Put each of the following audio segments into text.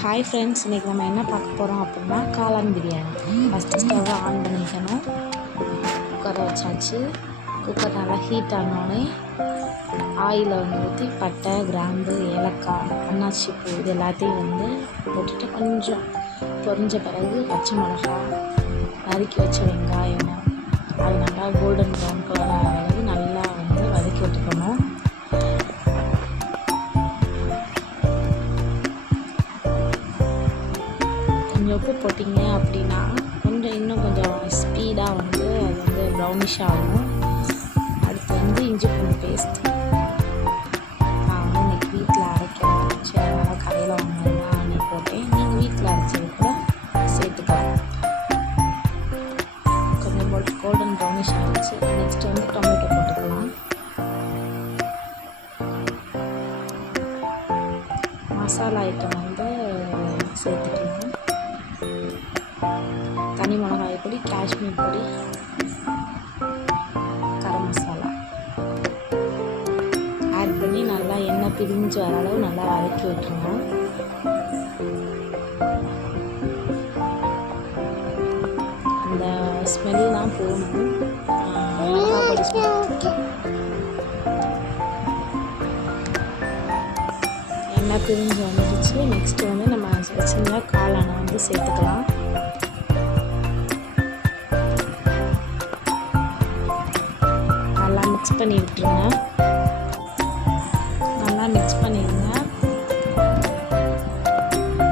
Hi friends, இன்றைக்கி நம்ம என்ன பார்க்க போகிறோம் அப்படின்னா காளான் பிரியாணி. ஃபஸ்ட்டு ஸ்டவ்வை ஆன் பண்ணிக்கணும். குக்கரை வச்சாச்சு. குக்கர் நல்லா ஹீட் ஆனோடனே ஆயிலை ஊற்றி பட்டை, கிராம்பு, ஏலக்காய், அன்னாச்சி பூ இது எல்லாத்தையும் போட்டுட்டு கொஞ்சம் பொரிஞ்ச பிறகு பச்சை மிளகாய், நறுக்கி வச்ச வெங்காயம் அது நல்லா கோல்டன் ப்ரௌன் கலர் ஆகிற அளவு நல்லா வதக்கி விட்டுக்கணும். கொஞ்சம் உப்பு போட்டிங்க அப்படின்னா இன்னும் கொஞ்சம் ஸ்பீடாக அது ப்ரௌனிஷ் ஆகும். அடுத்து இஞ்சி பூண்டு பேஸ்ட் நான் இன்றைக்கி வீட்டில் அரைக்கிறேன். சரி, அதனால் கடையில் வாங்கினா அன்றைக்கி போட்டேன். நீங்கள் வீட்டில் அரைச்சது கூட சேர்த்துக்கலாம். கொஞ்சம் கோல்டன் ப்ரௌனிஷ் ஆகிடுச்சு. நெக்ஸ்ட்டு டொமேட்டோ போட்டுக்கலாம். மசாலா ஐட்டம் சேர்த்துக்கலாம். தனி மிளகாய் பொடி, காஷ்மீர் பொடி, கரம் மசாலா ஆட் பண்ணி நல்லா எண்ணெய் பிரிஞ்சு வர அளவு நல்லா வதக்கி விட்டுருங்க. அந்த ஸ்மெல்லாம் போகணும். மிளகாய் பொடி எண்ணெய் பிரிஞ்சு வந்துடுச்சு. நெக்ஸ்ட்டு நம்ம வச்சுருந்தா காளானை சேர்த்துக்கலாம். நல்லா மிக்ஸ் பண்ணி விட்டுருங்க. நல்லா மிக்ஸ் பண்ணிடுங்க.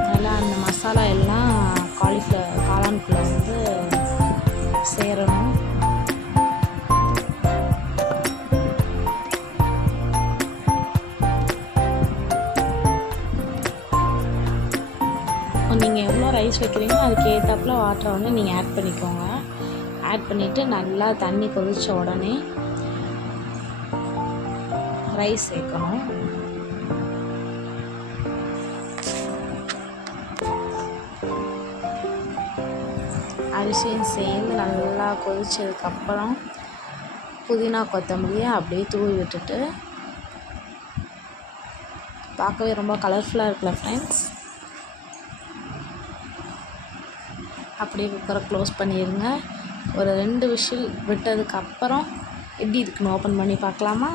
நல்லா அந்த மசாலா எல்லாம் காளானுக்குள்ளே சேரணும். நீங்கள் எவ்வளோ ரைஸ் வைக்கிறீங்களோ அதுக்கு ஏற்றாப்புல வாட்டரை நீங்கள் ஆட் பண்ணிக்கோங்க. ஆட் பண்ணிவிட்டு நல்லா தண்ணி கொதித்த உடனே ரைஸ் சேர்க்கணும். அரிசியும் சேர்ந்து நல்லா கொதிச்சதுக்கப்புறம் புதினா கொத்தமல்லியை அப்படியே தூவி விட்டுட்டு பார்க்கவே ரொம்ப கலர்ஃபுல்லாக இருக்குல்ல ஃப்ரெண்ட்ஸ். அப்படியே குக்கரை க்ளோஸ் பண்ணிடுங்க. ஒரு 2 விசில் விட்டதுக்கப்புறம் எப்படி இருக்குன்னு ஓப்பன் பண்ணி பார்க்கலாமா?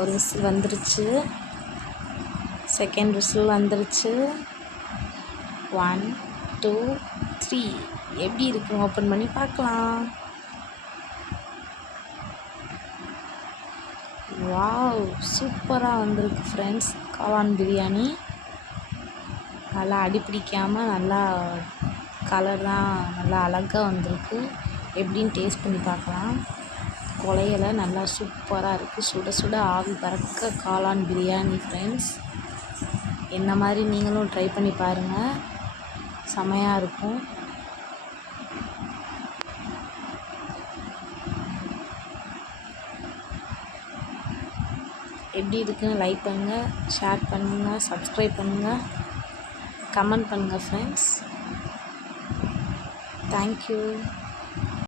ஒரு விசில் வந்துருச்சு. செகண்ட் விசில் வந்துருச்சு. 1 2 3 எப்படி இருக்குன்னு ஓப்பன் பண்ணி பார்க்கலாம். வாவ், சூப்பராக வந்திருக்கு ஃப்ரெண்ட்ஸ். காளான் பிரியாணி நல்லா அடிப்பிடிக்காமல் நல்லா கலர் தான் நல்லா அழகாக வந்திருக்கு. எப்படின்னு டேஸ்ட் பண்ணி பார்க்கலாம். குழையலை நல்லா சூப்பராக இருக்குது. சுட சுட ஆவி பறக்க காளான் பிரியாணி ஃப்ரெண்ட்ஸ். என்ன மாதிரி நீங்களும் ட்ரை பண்ணி பாருங்கள். செமையாக இருக்கும். எப்படி இருக்குன்னு லைக் பண்ணுங்கள், ஷேர் பண்ணுங்கள், சப்ஸ்கிரைப் பண்ணுங்கள், கமெண்ட் பண்ணுங்கள் ஃப்ரெண்ட்ஸ். தேங்க்யூ.